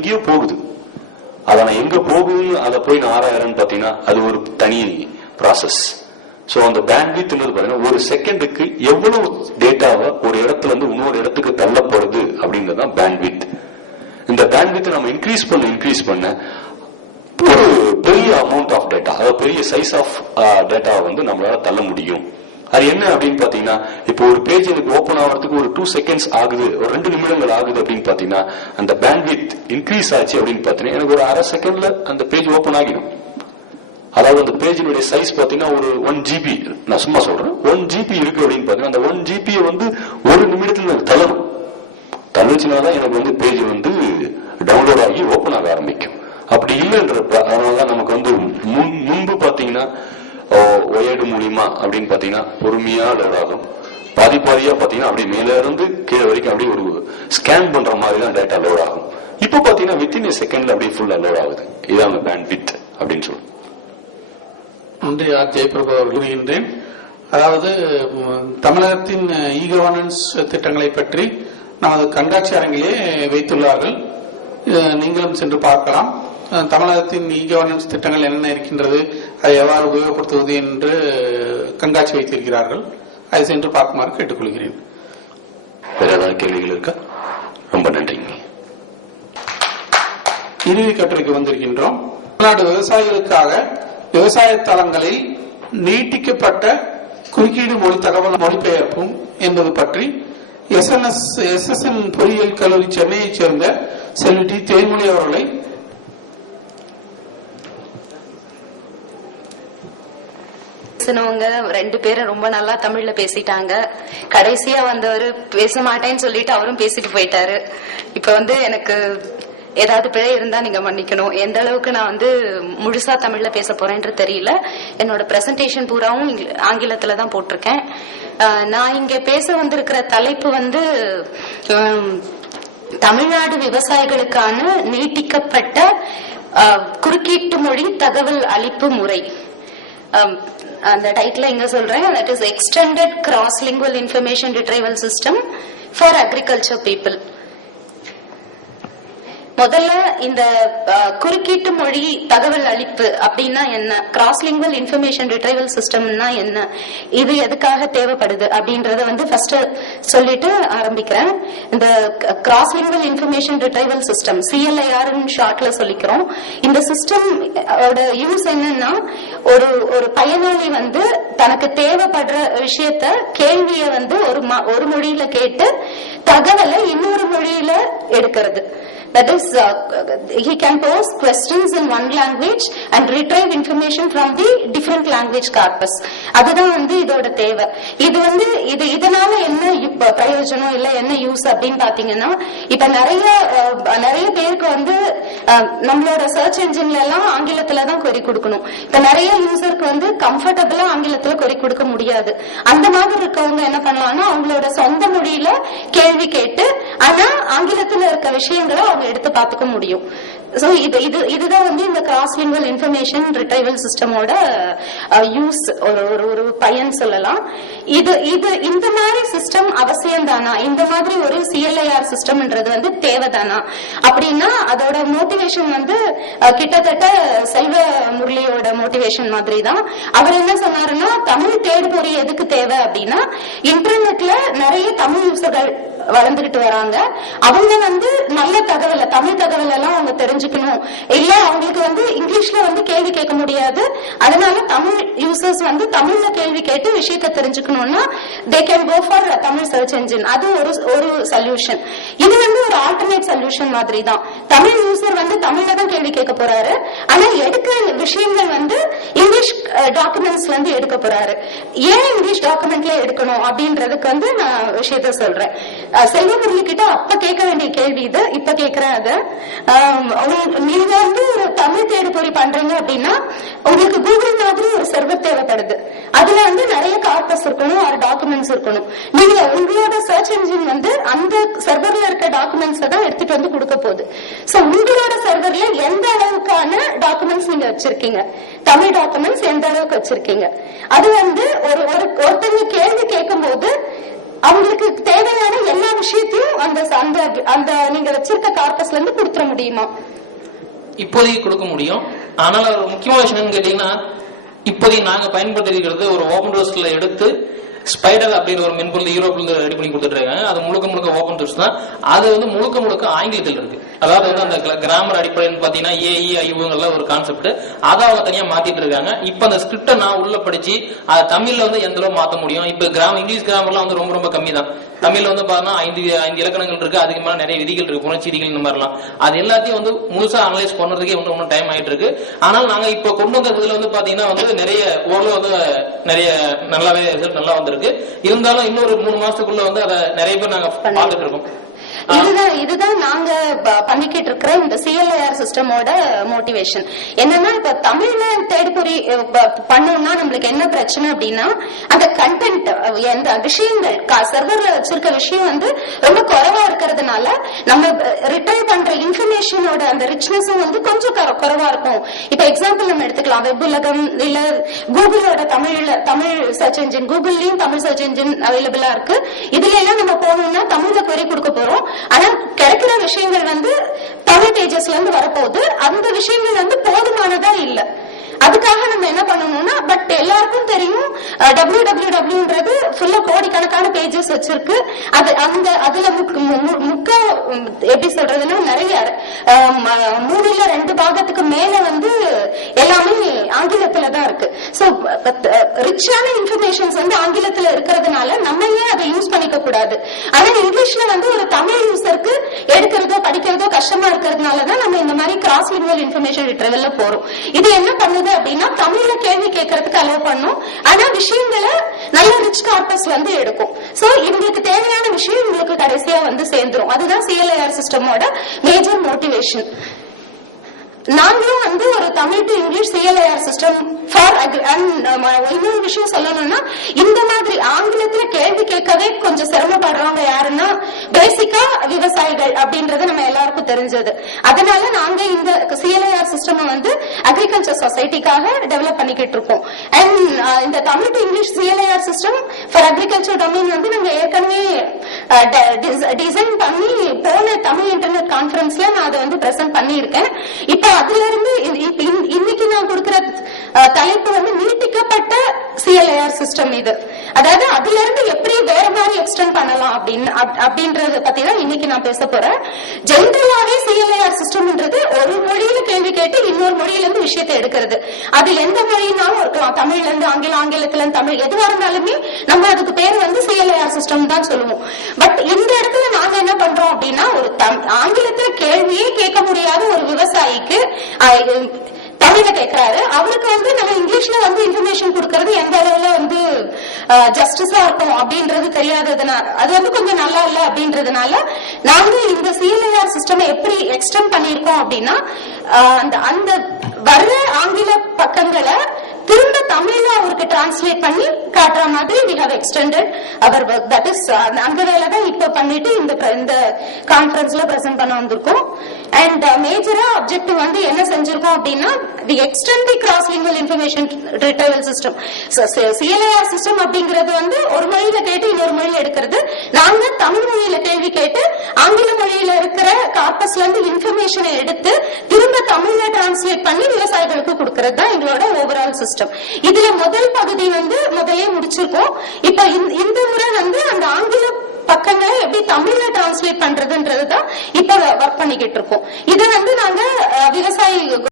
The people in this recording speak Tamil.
எங்கேயோ போகுது. அதை நான் எங்க போகுதுன்னு அதை போய் நான் ஆராயறேன்னு பாத்தீங்கன்னா அது ஒரு தனி ப்ராசஸ். சோ அந்த பேண்ட்வித் பாத்தீங்கன்னா ஒரு செகண்டுக்கு எவ்வளவு டேட்டாவை ஒரு இடத்துல இருந்து இன்னொரு இடத்துக்கு தள்ளப்படுது அப்படிங்கறதுதான் பேண்ட்வித். இந்த பேண்ட்வித் நம்ம இன்க்ரீஸ் பண்ண ஒரு பெரிய அமௌண்ட் ஆஃப் டேட்டா, அதாவது பெரிய சைஸ் ஆஃப் டேட்டாவை வந்து நம்மளால தள்ள முடியும். அது என்ன அப்படின்னு பாத்தீங்கன்னா, இப்போ ஒரு பேஜ் எனக்கு ஓபன் ஆகிறதுக்கு ஒரு 2 seconds ஆகுது, ஒரு 2 நிமிடங்கள் ஆகுது அப்படின்னு பாத்தீங்கன்னா, அந்த பேண்ட்வித் இன்க்ரீஸ் ஆச்சு அப்படின்னு பாத்தீங்கன்னா எனக்கு ஒரு அரை செகண்ட்ல அந்த பேஜ் ஓபன் ஆகிடும். அதாவது அந்த பேஜினுடைய சைஸ் பாத்தீங்கன்னா ஒரு 1 GB, நான் சும்மா சொல்றேன் 1 GB இருக்கு அப்படின்னு பாத்தீங்கன்னா அந்த 1 GB வந்து ஒரு நிமிடத்துல தள்ளுச்சுனாதான் எனக்கு வந்து பேஜ் வந்து டவுன்லோட் ஆகி ஓபன் ஆக ஆரம்பிக்கும். அப்படி இல்லைன்றப்ப அதனாலதான் நமக்கு வந்து முன்பு பாத்தீங்கன்னா ஒயர்டு மூலியமா அப்படின்னு பாத்தீங்கன்னா பொறுமையா லோட் ஆகும். பாதியா பாத்தீங்கன்னா அப்படி மேல இருந்து கீழே வரைக்கும் அப்படியே ஒரு ஸ்கேன் பண்ற மாதிரி தான் டேட்டா லோட் ஆகும். இப்ப பாத்தீங்கன்னா வித்தின் a செகண்ட்ல அப்படியே ஃபுல்லா லோட் ஆகுது. இதான் பேண்ட்வித் அப்படின்னு சொல்லுவோம். நன்றி ஆர் ஜெயபிரபு அவர்கள். அதாவது தமிழகத்தின் இ கவர்னன்ஸ் திட்டங்களை பற்றி நமது கண்காட்சி அரங்கிலே வைத்துள்ளார்கள். நீங்களும் சென்று பார்க்கலாம். தமிழகத்தின் இ கவர்னன்ஸ் திட்டங்கள் என்னென்ன இருக்கின்றது, அதை எவ்வாறு உபயோகப்படுத்துவது என்று கண்காட்சி வைத்திருக்கிறார்கள். அதை சென்று பார்க்குமாறு கேட்டுக்கொள்கிறேன். வேற ஏதாவது கேள்விகள் இருக்கா? ரொம்ப நன்றிங்க. இறுதி கட்டுரைக்கு வந்திருக்கின்றோம். தமிழ்நாடு விவசாயிகளுக்காக விவசாய தளங்களில் நீட்டிக்கப்பட்ட குறுக்கீடு மொழி தகவல் மொழிபெயர்ப்பும் என்பது பற்றி SSN பொறியியல் கல்லூரி சென்னையைச் சேர்ந்த செல்வி டி தேன்மொழி அவர்களை பேசினவங்க 2 பேரும் ரொம்ப நல்லா தமிழ்ல பேசிட்டாங்க. கடைசியா வந்தவர் பேச மாட்டேன்னு சொல்லிட்டு அவரும் பேசிட்டு போயிட்டாரு. இப்ப வந்து எனக்கு ஏதாவது பிழை இருந்தா நீங்க மன்னிக்கணும். எந்த அளவுக்கு நான் வந்து முழுசா தமிழ்ல பேச போறேன்னு தெரியல. என்னோட பிரசன்டேஷன் பூராவும் ஆங்கிலத்துல தான் போட்டிருக்கேன். நான் இங்க பேச வந்திருக்கிற தலைப்பு வந்து தமிழ்நாடு விவசாயிகளுக்கான நீட்டிக்கப்பட்ட குறுக்கீட்டு மொழி தகவல் அளிப்பு முறை. அந்த டைட்டில் எங்க சொல்றேன், that is extended cross lingual information retrieval system for agriculture people. முதல்ல இந்த குறுக்கீட்டு மொழி தகவல் அளிப்பு அப்படின்னா என்ன, கிராஸ் லிங்குவல் இன்ஃபர்மேஷன் ரிட்ரைவல் சிஸ்டம்னா என்ன, இது எதுக்காக தேவைப்படுது அப்படின்றத வந்து ஃபர்ஸ்ட் சொல்லிட்டு ஆரம்பிக்கிறேன். இந்த cross lingual information retrieval system CLIR ஷார்ட்ல சொல்லிக்கிறோம். இந்த சிஸ்டம் யூஸ் என்னன்னா, ஒரு பயனாளி வந்து தனக்கு தேவைப்படுற விஷயத்த கேள்விய வந்து ஒரு மொழியில கேட்டு தகவலை இன்னொரு மொழியில எடுக்கிறது. That is, he can pose questions in one language and retrieve information from the different language corpus. அதுதான் வந்து இதோட தேவை. இது வந்து இதனால என்ன பிரயோஜனம் இல்ல என்ன யூஸ் அப்படின்னு பாத்தீங்கன்னா, இப்ப நிறைய பேருக்கு வந்து நம்மளோட சர்ச் என்ஜின்ல எல்லாம் ஆங்கிலத்துல தான் கொரி கொடுக்கணும். இப்ப நிறைய யூசருக்கு வந்து கம்ஃபர்டபுளா ஆங்கிலத்துல கொரி கொடுக்க முடியாது. அந்த மாதிரி இருக்கவங்க என்ன பண்ணலாம்னா, அவங்களோட சொந்த மொழியில கேள்வி கேட்டு ஆனா ஆங்கிலத்துல இருக்க விஷயங்களை எடுத்து பார்த்துக்க முடியும். இதுதான் வந்து இந்த கிராஸ் லிங்குவல் இன்ஃபர்மேஷன் ரிட்ரைவல் சிஸ்டமோட யூஸ், ஒரு பயன் சொல்லலாம். இந்த மாதிரி சிஸ்டம் அவசியம் தானா, இந்த மாதிரி ஒரு CLIR சிஸ்டம்ன்றது வந்து தேவைதானா அப்படின்னா, அதோட மோட்டிவேஷன் வந்து கிட்டத்தட்ட செல்வ முரளியோட மோட்டிவேஷன் மாதிரி தான். அவர் என்ன சொன்னாருன்னா, தமிழ் தேடுபொறி எதுக்கு தேவை அப்படின்னா, இன்டர்நெட்ல நிறைய தமிழ் யூசர்கள் வளர்ந்துகிட்டு வராங்க. அவங்க வந்து நல்ல தகவல், தமிழ் தகவல் எல்லாம் அவங்க தெரிஞ்சுக்கணும். இல்ல அவங்களுக்கு வந்து இங்கிலீஷ்ல வந்து கேள்வி கேட்க முடியாது. அதனால தமிழ் யூசர்ஸ் வந்து தமிழ்ல கேள்வி கேட்டு விஷயத்தை தெரிஞ்சுக்கணும்னா they can go for Tamil search engine. அது ஒரு சொல்யூஷன். இது வந்து ஒரு ஆல்டர்னேட் சொல்யூஷன் மாதிரி தான். தமிழ் யூசர் வந்து தமிழ்ல தான் கேள்வி கேட்க போறாரு. ஆனா எடுக்கிற விஷயங்கள் வந்து இங்கிலீஷ் டாக்குமெண்ட்ஸ்ல இருந்து எடுக்க போறாரு. ஏன் இங்கிலீஷ் டாக்குமெண்ட்ல எடுக்கணும் அப்படின்றதுக்கு வந்து நான் விஷயத்த சொல்றேன். செல்வமுரளி கிட்ட அப்ப கேட்க வேண்டிய கேள்வி இது, இப்ப கேட்கிறேன். அது நீங்க வந்து ஒரு தமிழ் தேடுபொறி பண்றீங்க அப்படின்னா உங்களுக்கு கூகுள் மாதிரி ஒரு சர்வர் தேவைப்படுது. அதுல வந்து நிறைய கார்பஸ் இருக்கணும், ஒரு டாக்குமெண்ட்ஸ் இருக்கணும். நீங்க உங்களோட சர்ச் என்ஜின் வந்து அந்த சர்வர்ல இருக்க டாக்குமெண்ட்ஸ் தான் எடுத்துட்டு வந்து கொடுக்க போகுது. சோ உங்களோட சர்வர்ல எந்த அளவுக்கான டாக்குமெண்ட்ஸ் நீங்க வச்சிருக்கீங்க, தமிழ் டாக்குமெண்ட்ஸ் எந்த அளவுக்கு வச்சிருக்கீங்க, அது வந்து ஒருத்தங்க கேள்வி கேட்கும் போது அவங்களுக்கு தேவையான எல்லா விஷயத்தையும் அந்த அந்த அந்த நீங்க வச்சிருக்க கார்பஸ்ல இருந்து கொடுத்துட முடியுமா? இப்போதைக்கு கொடுக்க முடியும். ஆனால் ஒரு முக்கியமான விஷயம் என்னன்னு கேட்டீங்கன்னா, இப்போதைக்கு நாங்க பயன்படுத்தி இருக்கிறது ஒரு ஓபன் சோர்ஸ்ல எடுத்து ஸ்பைடர் அப்படின்ற ஒரு மென்பொருள் யூரோப்ல ரெடி பண்ணி கொடுத்துட்டு இருக்காங்க. அது முழுக்க ஓபன் சோர்ஸ் தான். அது வந்து முழுக்க ஆங்கிலத்தில் இருக்கு. அதாவது வந்து அந்த கிராமர் அடிப்படையில் பாத்தீங்கன்னா ஏஇஐங்கெல்லாம் ஒரு கான்செப்ட், அதை அவங்க தனியா மாத்திட்டு இருக்காங்க. இப்ப அந்த ஸ்கிரிப்டை நான் உள்ள படிச்சு அதை தமிழ்ல வந்து எந்த அளவு மாத்த முடியும். இப்ப இங்கிலீஷ் கிராமர்லாம் வந்து ரொம்ப கம்மி தான். தமிழ்ல வந்து பாத்தீங்கன்னா 5 இலக்கணங்கள் இருக்கு, அதுக்கு மேல நிறைய விதிகள் இருக்கு, புணர்ச்சி விதிகள் இந்த மாதிரிலாம். அது எல்லாத்தையும் வந்து முழுசா அனலைஸ் பண்றதுக்கே இன்னும் டைம் ஆயிட்டு இருக்கு. ஆனால் நாங்க இப்ப கொண்டு வந்ததுல வந்து பாத்தீங்கன்னா வந்து நிறைய ஓரளவு வந்து நிறைய நல்லாவே ரிசல்ட் நல்லா வந்திருக்கு. இருந்தாலும் இன்னொரு 3 மாசத்துக்குள்ள வந்து அதை நிறைய பேர் நாங்க பார்த்துட்டு இருக்கோம். இதுதான் நாங்க பண்ணிக்கிட்டு இருக்கிற இந்த CLIR சிஸ்டமோட மோட்டிவேஷன். என்னன்னா இப்ப தமிழ்ல தேடுபொறி பண்ணோம்னா நம்மளுக்கு என்ன பிரச்சனை அப்படின்னா, அந்த கண்டென்ட் அந்த விஷயங்கள் சர்வர்ல வச்சிருக்க விஷயம் வந்து ரொம்ப குறைவா இருக்கிறதுனால நம்ம ரிட்ரைவ் பண்ற இன்ஃபர்மேஷனோட அந்த ரிச்னஸும் வந்து கொஞ்சம் குறைவா இருக்கும். இப்ப எக்ஸாம்பிள் நம்ம எடுத்துக்கலாம், வெப் உலகம் இல்ல கூகுளோட தமிழ் சர்ச் என்ஜின், கூகுள்லயும் தமிழ் சர்ச் என்ஜின் அவைலபிளா இருக்கு. இதுல எல்லாம் நம்ம போகணும்னா தமிழ்ல query கொடுக்க போறோம். ஆனா கிடைக்கிற விஷயங்கள் வந்து தமிழ் பேஜஸ்ல இருந்து வரப்போகுது. அந்த விஷயங்கள் வந்து போதுமானதா இல்ல. அதுக்காக நம்ம என்ன பண்ணணும்னா, பட் எல்லாருக்கும் தெரியும் www ஃபுல்லா கோடிக்கணக்கான பேஜஸ் வச்சிருக்கு. அதுல முக்க எப்படி சொல்றதுன்னா நிறைய 3/2 பாகத்துக்கு மேல வந்து எல்லாமே ஆங்கிலத்துல தான் இருக்கு. சோ ரிச்சான இன்ஃபர்மேஷன்ஸ் வந்து ஆங்கிலத்துல இருக்கிறதுனால நம்ம ஏன் அதை யூஸ் பண்ணிக்க கூடாது? ஆனா இங்கிலீஷ்ல வந்து ஒரு தமிழ் யூசருக்கு எடுக்கிறதோ படிக்கிறதோ கஷ்டமா இருக்கிறதுனாலதான் நம்ம இந்த மாதிரி கிராஸ் லிங்குவல் இன்ஃபர்மேஷன் ரிட்ரைவல்ல போறோம். இது என்ன பண்ணுது அப்படின்னா, தமிழ்ல கேள்வி கேட்கறதுக்கு அலோவ் பண்ணும், ஆனா விஷயங்களை நல்ல ரிச் கார்பஸ்ல வந்து எடுக்கும். சோ இவங்களுக்கு தேவையான விஷயம் உங்களுக்கு கடைசியா வந்து சேர்ந்துரும். அதுதான் CLIR சிஸ்டமோட மேஜர் மோட்டிவேஷன். நாங்களும் வந்து ஒரு Tamil to English CLIR system for இன்னொரு விஷயம் சொல்லணும்னா, இந்த மாதிரி ஆங்கிலத்துல கேள்வி கேட்கவே கொஞ்சம் சிரமப்படுறவங்க யாருன்னா பேசிக்கா விவசாயிகள் அப்படின்றது நம்ம எல்லாருக்கும் தெரிஞ்சது. அதனால நாங்க இந்த CLIR சிஸ்டம் வந்து அக்ரிகல்ச்சர் சொசைட்டிக்காக டெவலப் பண்ணிக்கிட்டு இருக்கோம். அண்ட் இந்த Tamil to English CLIR system for agriculture domain வந்து நாங்க ஏற்கனவே டிசைன் பண்ணி போன தமிழ் இன்டர்நெட் கான்பரன்ஸ்ல நான் அதை வந்து பிரசன்ட் பண்ணியிருக்கேன். இப்ப அதுல இருந்து இன்னைக்கு நான் கொடுக்கிற தலைப்பு வந்து நீட்டிக்கப்பட்ட CLIR சிஸ்டம். இது அதாவது அதுல இருந்து எப்படி வேற மாதிரி எக்ஸ்டெண்ட் பண்ணலாம் அப்படின்றத பத்தி தான் இன்னைக்கு நான் பேச போறேன். ஜென்ரலாவே CLIR சிஸ்டம்ன்றது ஒரு மொழியில கேள்வி கேட்டு இன்னொரு மொழியில இருந்து விஷயத்தை எடுக்கிறது. அது எந்த மொழினாலும் இருக்கலாம், தமிழ்ல இருந்து ஆங்கிலம், ஆங்கிலத்துல இருந்து தமிழ், எதுவா இருந்தாலுமே நம்ம அதுக்கு பேர் வந்து CLIR சிஸ்டம் தான் சொல்லுவோம். பட் இந்த இடத்துல நாங்க என்ன பண்றோம் அப்படின்னா, ஒரு ஆங்கிலத்துல கேள்வியே கேட்க முடியாத ஒரு விவசாயிக்கு தமிழ்ல கேட்கிறாரு, அவருக்கு வந்து நம்ம இங்கிலீஷ்ல வந்து இன்ஃபர்மேஷன் கொடுக்கறது எந்த அளவுல வந்து ஜஸ்டிஸா இருக்கும் அப்படின்றது தெரியாததுனால, அது வந்து கொஞ்சம் நல்லா இல்ல அப்படின்றதுனால நாங்க இந்த CLIR சிஸ்டம் எப்படி எக்ஸ்டெண்ட் பண்ணிருக்கோம் அப்படின்னா, அந்த வர்ற ஆங்கில பக்கங்களை திரும்ப தமிழ்ல அவருக்கு டிரான்ஸ்லேட் பண்ணி காட்டுற மாதிரி we have extended our work. That is அந்த வேலை தான் இப்ப பண்ணிட்டு இந்த கான்ஃபரன்ஸ்ல பிரசன்ட் பண்ண வந்திருக்கோம். அண்ட் மேஜரா ஆப்ஜெக்டிவ் வந்து என்ன செஞ்சிருக்கோம் அப்படின்னா, we extend the cross lingual information retrieval system. CLIR system அப்படிங்கிறது வந்து ஒரு மொழியில கேட்டு இன்னொரு மொழியில எடுக்கிறது. நாங்க தமிழ் மொழியில கேள்வி கேட்டு ஆங்கில மொழியில இருக்கிற கார்பஸ்ல இருந்து இன்ஃபர்மேஷனை எடுத்து திரும்ப தமிழ்ல டிரான்ஸ்லேட் பண்ணி விவசாயிகளுக்கு கொடுக்கறது தான் எங்களோட ஓவரால் சிஸ்டம். இதுல முதல் பகுதி வந்து முதலே முடிச்சிருக்கோம். இப்ப இந்த முறை வந்து அந்த ஆங்கில பக்கங்களை எப்படி தமிழ்ல டிரான்ஸ்லேட் பண்றதுன்றதுதான் இப்ப ஒர்க் பண்ணிக்கிட்டு இருக்கோம். இதை வந்து நாங்க